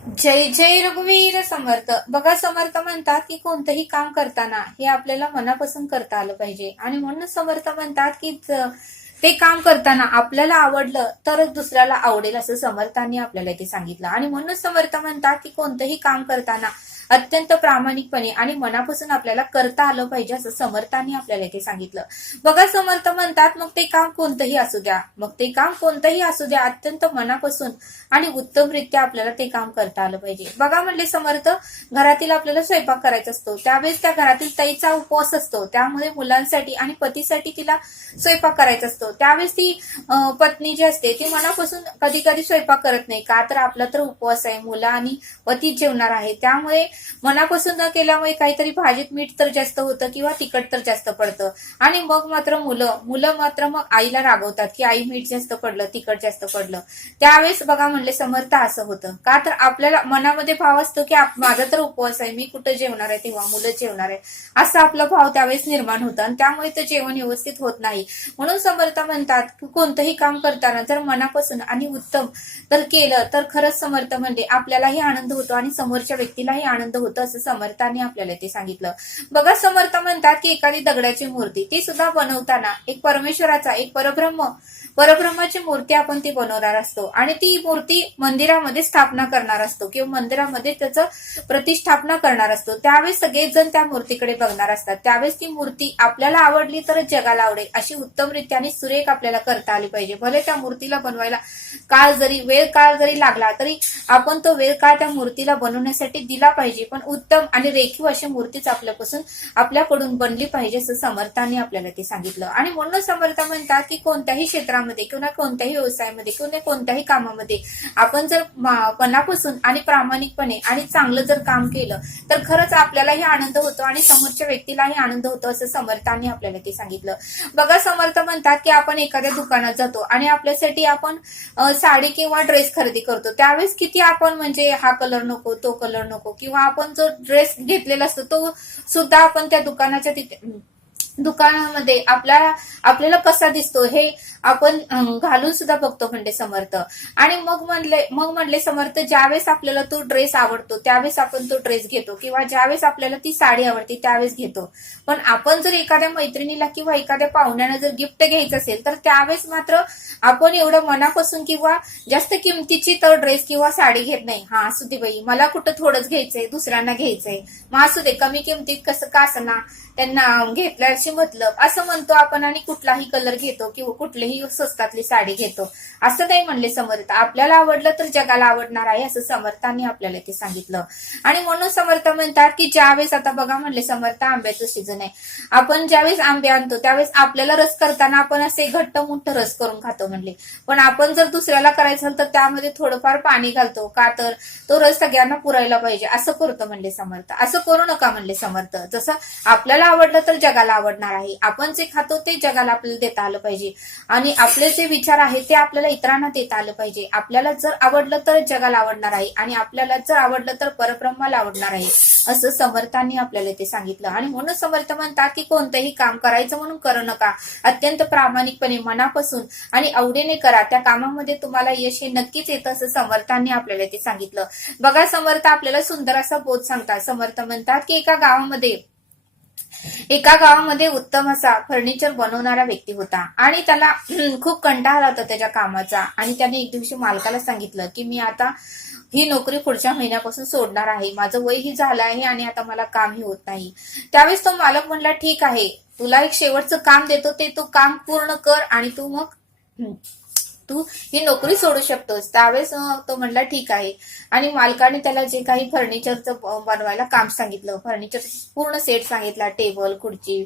जय जय रघुवीर समर्थ. बघा समर्थ म्हणतात की कोणतंही काम करताना हे आपल्याला मनापासून करता आलं पाहिजे. आणि म्हणून समर्थ म्हणतात की ते काम करताना आपल्याला आवडलं तरच दुसऱ्याला आवडेल असं समर्थांनी आपल्याला इथे सांगितलं. आणि म्हणूनच समर्थ म्हणतात की कोणतंही काम करताना अत्यंत प्रामाणिकपणे आणि मनापासून आपल्याला करता आलं पाहिजे असं समर्थांनी आपल्याला इथे सांगितलं. बघा समर्थ म्हणतात मग ते काम कोणतंही असू द्या. मग ते काम कोणतंही असू द्या अत्यंत मनापासून आणि उत्तमरित्या आपल्याला ते काम करता आलं पाहिजे. बघा म्हणले समर्थ घरातील आपल्याला स्वयंपाक करायचा असतो. त्यावेळेस त्या घरातील ताईचा उपवास असतो. त्यामुळे मुलांसाठी आणि पतीसाठी तिला स्वयंपाक करायचा असतो. त्यावेळेस ती पत्नी जी असते ती मनापासून कधी कधी स्वयंपाक करत नाही. का तर आपला तर उपवास आहे. मुलं आणि पती जेवणार आहे. त्यामुळे मनापासून न केल्यामुळे काहीतरी भाजीत मीठ तर जास्त होतं किंवा तिखट तर जास्त पडतं. आणि मग मात्र मुलं मुलं मात्र मग आईला रागवतात की आई मीठ जास्त पडलं तिखट जास्त पडलं. त्यावेळेस बघा म्हणले समर्थ असं होतं. का तर आपल्याला मनामध्ये भाव असतो की माझा तर उपवास आहे मी कुठं जेवणार आहे तेव्हा मुलं जेवणार आहे. असा आपला भाव त्यावेळेस निर्माण होता आणि त्यामुळे ते जेवण व्यवस्थित होत नाही. म्हणून समर्थ म्हणतात की कोणतंही काम करताना जर मनापासून आणि उत्तम तर केलं तर खरंच समर्थ म्हणजे आपल्यालाही आनंद होतो आणि समोरच्या व्यक्तीलाही आनंद होतो असं समर्थाने आपल्याला ते सांगितलं. बघा समर्थ म्हणतात की एखादी दगडाची मूर्ती ती सुद्धा बनवताना एक परमेश्वराचा एक परब्रह्म परब्रह्माची मूर्ती आपण ती बनवणार असतो. आणि ती मूर्ती मंदिरामध्ये स्थापना करणार असतो किंवा मंदिरामध्ये त्याचं प्रतिष्ठापना करणार असतो. त्यावेळेस सगळेजण त्या मूर्तीकडे बघणार असतात. त्यावेळेस ती मूर्ती आपल्याला आवडली तरच जगाला आवडेल अशी उत्तमरित्या आणि सुरेख आपल्याला करता आली पाहिजे. भले त्या मूर्तीला बनवायला काळ जरी वेळ काळ जरी लागला तरी आपण तो वेळ काळ त्या मूर्तीला बनवण्यासाठी दिला पाहिजे. पण उत्तम आणि रेखीव अशी मूर्तीच आपल्यापासून आपल्याकडून बनली पाहिजे असं समर्थांनी आपल्याला ते सांगितलं. आणि म्हणून समर्थ म्हणतात की कोणत्याही क्षेत्रामध्ये किंवा कोणत्याही व्यवसायामध्ये किंवा कोणत्याही कामामध्ये आपण जर मनापासून आणि प्रामाणिकपणे आणि चांगलं जर काम केलं तर खरंच आपल्यालाही आनंद होतो आणि समोरच्या व्यक्तीलाही आनंद होतो असं समर्थांनी आपल्याला ते सांगितलं. बघा समर्थ म्हणतात की आपण एखाद्या दुकानात जातो आणि आपल्यासाठी आपण साडी किंवा ड्रेस खरेदी करतो. त्यावेळेस किती आपण म्हणजे हा कलर नको तो कलर नको किंवा आपण जो ड्रेस घेतलेला असतो तो सुद्धा आपण त्या दुकानाच्या तिथे दुकानामध्ये आपला आपल्याला कसा दिसतो हे आपण घालून सुद्धा बघतो म्हणजे समर्थ. आणि मग म्हणले मग म्हणले समर्थ ज्यावेळेस आपल्याला तो ड्रेस आवडतो त्यावेळेस आपण तो ड्रेस घेतो. किंवा ज्यावेळेस आपल्याला ती साडी आवडते त्यावेळेस घेतो. पण आपण जर एखाद्या मैत्रिणीला किंवा एखाद्या पाहुण्याला जर गिफ्ट घ्यायचं असेल तर त्यावेळेस मात्र आपण एवढं मनापासून किंवा जास्त किमतीची तर ड्रेस किंवा साडी घेत नाही. हा असू दे बाई मला कुठं थोडंच घ्यायचंय दुसऱ्यांना घ्यायचंय. मग असू दे कमी किमतीत कसं का असना? त्यांना घेतल्याशी मतलब असं म्हणतो आपण आणि कुठलाही कलर घेतो किंवा कुठलीही स्वस्तातली साडी घेतो. असं नाही म्हणले समर्थ. आपल्याला आवडलं तर जगाला आवडणार आहे असं समर्थांनी आपल्याला ते सांगितलं. आणि म्हणून समर्थ म्हणतात की ज्यावेळेस आता बघा म्हणले समर्थ आंब्याचं सीझन आहे. आपण ज्यावेळेस आंबे आणतो त्यावेळेस आपल्याला रस करताना आपण असे घट्ट मुठ्ठ रस करून खातो म्हणले. पण आपण जर दुसऱ्याला करायचं असेल तर त्यामध्ये थोडंफार पाणी घालतो का तर तो रस सगळ्यांना पुरायला पाहिजे. असं करतो म्हणले समर्थ. असं करू नका म्हणले समर्थ. जसं आपल्याला आवडलं तर जगाला आवडणार आहे. आपण जे खातो ते जगाला आपल्याला देता आलं पाहिजे. आणि आपले जे विचार आहेत ते आपल्याला इतरांना देता आलं पाहिजे. आपल्याला जर आवडलं तर जगाला आवडणार आहे. आणि आपल्याला जर आवडलं तर परब्रह्माला आवडणार आहे. असं समर्थांनी आपल्याला ते सांगितलं. आणि म्हणून समर्थ म्हणतात की कोणतंही काम करायचं म्हणून करू नका. अत्यंत प्रामाणिकपणे मनापासून आणि आवडीने करा. त्या कामामध्ये तुम्हाला यश हे नक्कीच येतं असं समर्थांनी आपल्याला ते सांगितलं. बघा समर्थ आपल्याला सुंदर असा बोध सांगतात. समर्थ म्हणतात की एका गावामध्ये एका गावामध्ये उत्तम असा फर्निचर बनवणारा व्यक्ती होता. आणि त्याला खूप कंटाळा आला होता त्याच्या कामाचा. आणि त्याने एक दिवशी मालकाला सांगितलं की मी आता ही नोकरी पुढच्या महिन्यापासून सोडणार आहे. माझं वयही झालं आहे आणि आता मला कामही होत नाही. त्यावेळेस तो मालक म्हणला ठीक आहे. तुला एक शेवटचं काम देतो. ते तू काम पूर्ण कर आणि तू मग तू ही नोकरी सोडू शकतोस त्यावेळेस तो म्हणला ठीक आहे. आणि मालकाने त्याला जे काही फर्निचरचं बनवायला काम सांगितलं. फर्निचर पूर्ण सेट सांगितला टेबल खुर्ची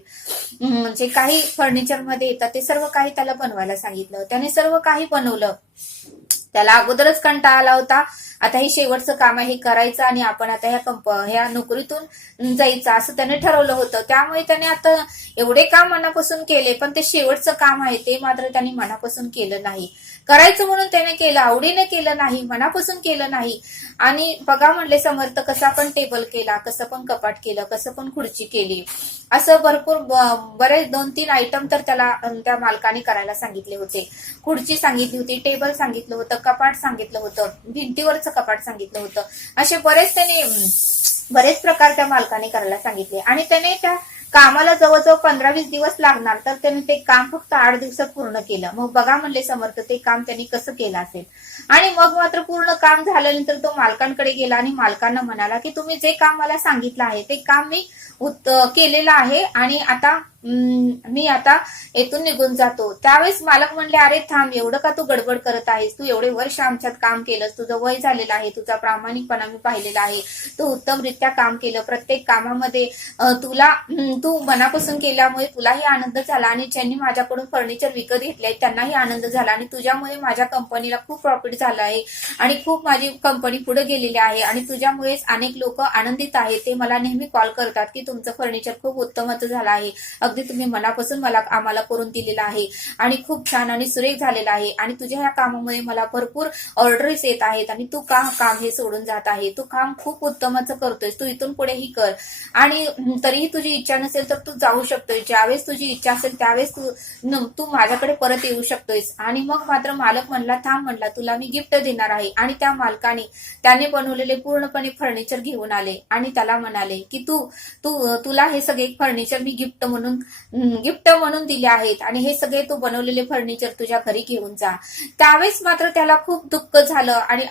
जे काही फर्निचरमध्ये येतात ते सर्व काही त्याला बनवायला सांगितलं. त्याने सर्व काही बनवलं. त्याला अगोदरच कंटाळा आला होता. आता हे शेवटचं काम आहे हे करायचं आणि आपण आता ह्या कंप ह्या नोकरीतून जायचं असं त्याने ठरवलं होतं. त्यामुळे त्याने आता एवढे काम मनापासून केले पण ते शेवटचं काम आहे ते मात्र त्यांनी मनापासून केलं नाही. करायचं म्हणून त्याने केलं आवडीने केलं नाही मनापासून केलं नाही. आणि बघा म्हणले समर्थ कसा पण टेबल केला कसं पण कपाट केलं कसं पण खुर्ची केली. असं भरपूर बरेच दोन तीन आयटम तर त्याला त्या मालकाने करायला सांगितले होते. खुर्ची सांगितली होती टेबल सांगितलं होतं कपाट सांगितलं होतं. भिंतीवरचं कपाट सांगितलं होतं. असे बरेच त्याने बरेच प्रकार त्या मालकाने करायला सांगितले. आणि त्याने त्या कामाला जवळजवळ पंधरा वीस दिवस लागणार तर त्याने ते काम फक्त आठ दिवसात पूर्ण केलं. मग बघा म्हणले समर्थ ते काम त्यांनी कसं केलं असेल? आणि मग मात्र पूर्ण काम झाल्यानंतर तो मालकांकडे गेला आणि मालकांना म्हणाला की तुम्ही जे काम मला सांगितलं आहे ते काम मी उत- केलेलं आहे आणि आता मी आता येथून निघून जातो. त्यावेळेस मालक म्हणले अरे थांब एवढं का तू गडबड करत आहेस? तू एवढे वर्ष आमच्यात काम केलंस. तुझं वय झालेलं आहे. तुझा प्रामाणिकपणा मी पाहिलेला आहे. तू उत्तमरित्या काम केलं. प्रत्येक कामामध्ये तुला तू मनापासून केल्यामुळे तुलाही आनंद झाला आणि ज्यांनी माझ्याकडून फर्निचर विकत घेतले त्यांनाही आनंद झाला आणि तुझ्यामुळे माझ्या कंपनीला खूप प्रॉफिट झालं आहे आणि खूप माझी कंपनी पुढे गेलेली आहे आणि तुझ्यामुळेच अनेक लोक आनंदित आहेत. ते मला नेहमी कॉल करतात की तुमचं फर्निचर खूप उत्तमच झालं आहे. अगदी तुम्ही मनापासून मला आम्हाला करून दिलेलं आहे. आणि खूप छान आणि सुरेख झालेला आहे. आणि तुझ्या ह्या कामामुळे मला भरपूर ऑर्डर्स येत आहेत. आणि तू का काम हे सोडून जात आहे? तू काम खूप उत्तमच करतोय. तू इथून पुढेही कर. आणि तरीही तुझी इच्छा नसेल तर तू जाऊ शकतोय. ज्यावेळेस तुझी इच्छा असेल त्यावेळेस तू तू माझ्याकडे परत येऊ शकतोयस. आणि मग मात्र मालक म्हणला थांब म्हणला तुला मी गिफ्ट देणार आहे. आणि त्या मालकाने त्याने बनवलेले पूर्णपणे फर्निचर घेऊन आले. आणि त्याला म्हणाले की तू तू तुला हे सगळे फर्निचर मी गिफ्ट म्हणून गिफ्ट म्हणून दिले आहेत आणि हे सगळे तू बनवलेले फर्निचर तुझ्या घरी घेऊन जा. त्यावेळेस मात्र त्याला खूप दुःख झालं आणि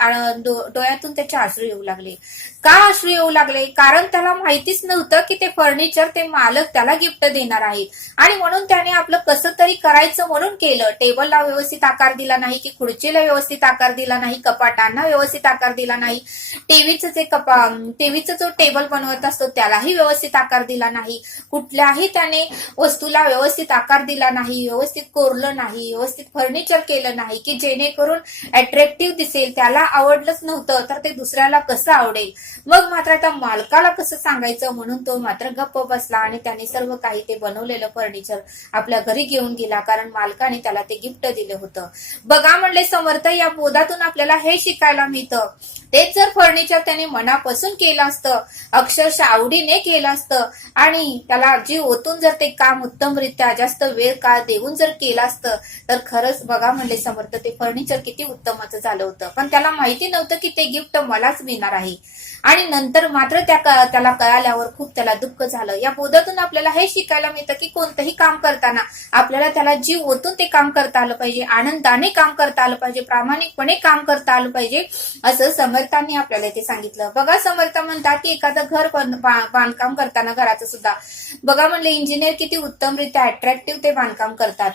डोळ्यातून त्याचे अश्रू येऊ लागले. का अश्रू येऊ लागले? कारण त्याला माहितीच नव्हतं की ते फर्निचर ते मालक त्याला गिफ्ट देणार आहेत. आणि म्हणून त्याने आपलं कसं तरी करायचं म्हणून केलं. टेबलला व्यवस्थित आकार दिला नाही की खुर्चीला व्यवस्थित आकार दिला नाही कपाटांना व्यवस्थित आकार दिला नाही. टीव्हीचं जे कपा टीव्हीचा जो टेबल बनवत असतो त्यालाही व्यवस्थित आकार दिला नाही. कुठल्याही त्याने वस्तूला व्यवस्थित आकार दिला नाही व्यवस्थित कोरलं नाही व्यवस्थित फर्निचर केलं नाही की जेणेकरून अट्रॅक्टिव्ह दिसेल त्याला आवडलंच नव्हतं तर ते दुसऱ्याला कसं आवडेल? मग मात्र आता मालकाला कसं सांगायचं? म्हणून तो मात्र गप्प बसला आणि त्याने सर्व काही ते बनवलेलं फर्निचर आपल्या घरी घेऊन गेला कारण मालकाने त्याला ते गिफ्ट दिलं होतं. बघा म्हणले समर्थ या बोधातून आपल्याला हे शिकायला मिळतं. तेच जर फर्निचर त्याने मनापासून केलं असतं अक्षरशः आवडीने केलं असतं आणि त्याला जीव ओतून जर ते काम उत्तमरित्या जास्त वेळ काळ देऊन जर केलं असतं तर खरंच बघा म्हणले समर्थ ते फर्निचर किती उत्तमच झालं होतं. पण त्याला माहिती नव्हतं की ते गिफ्ट मलाच मिळणार आहे. आणि नंतर मात्र त्या त्याला कळाल्यावर खूप त्याला दुःख झालं. या बोधातून आपल्याला हे शिकायला मिळतं की कोणतंही काम करताना आपल्याला त्याला जीव ओतून ते काम करता आलं पाहिजे आनंदाने काम करता आलं पाहिजे प्रामाणिकपणे काम करता आलं पाहिजे असं समज समर्थांनी आपल्याला ते सांगितलं. बघा समर्थ म्हणतात की एखादं घर बांधकाम करताना घराचं सुद्धा. बघा म्हणले इंजिनियर किती उत्तमरित्या अट्रॅक्टिव्ह ते बांधकाम करतात.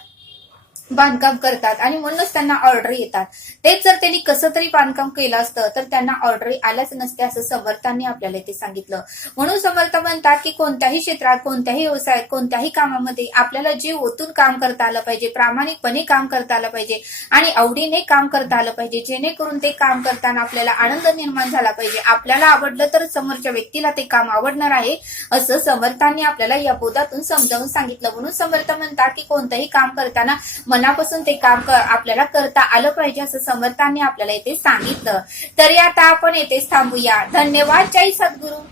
बांधकाम करतात आणि म्हणूनच त्यांना ऑर्डर येतात. तेच जर त्यांनी कसं तरी बांधकाम केलं असतं तर त्यांना ऑर्डर आल्याच नसते असं समर्थांनी आपल्याला ते सांगितलं. म्हणून समर्थ म्हणतात की कोणत्याही क्षेत्रात कोणत्याही व्यवसायात कोणत्याही कामामध्ये आपल्याला जे ओतून काम करता आलं पाहिजे प्रामाणिकपणे काम करता आलं पाहिजे आणि आवडीने काम करता आलं पाहिजे जेणेकरून ते काम करताना आपल्याला आनंद निर्माण झाला पाहिजे. आपल्याला आवडलं तर समोरच्या व्यक्तीला ते काम आवडणार आहे असं समर्थांनी आपल्याला या बोधातून समजावून सांगितलं. म्हणून समर्थ म्हणतात की कोणतंही काम करताना मनापासून ते काम आपल्याला करता आलं पाहिजे असं समर्थांनी आपल्याला इथे सांगितलं. तरी आता आपण येथेच थांबूया. धन्यवाद. जय सद्गुरू.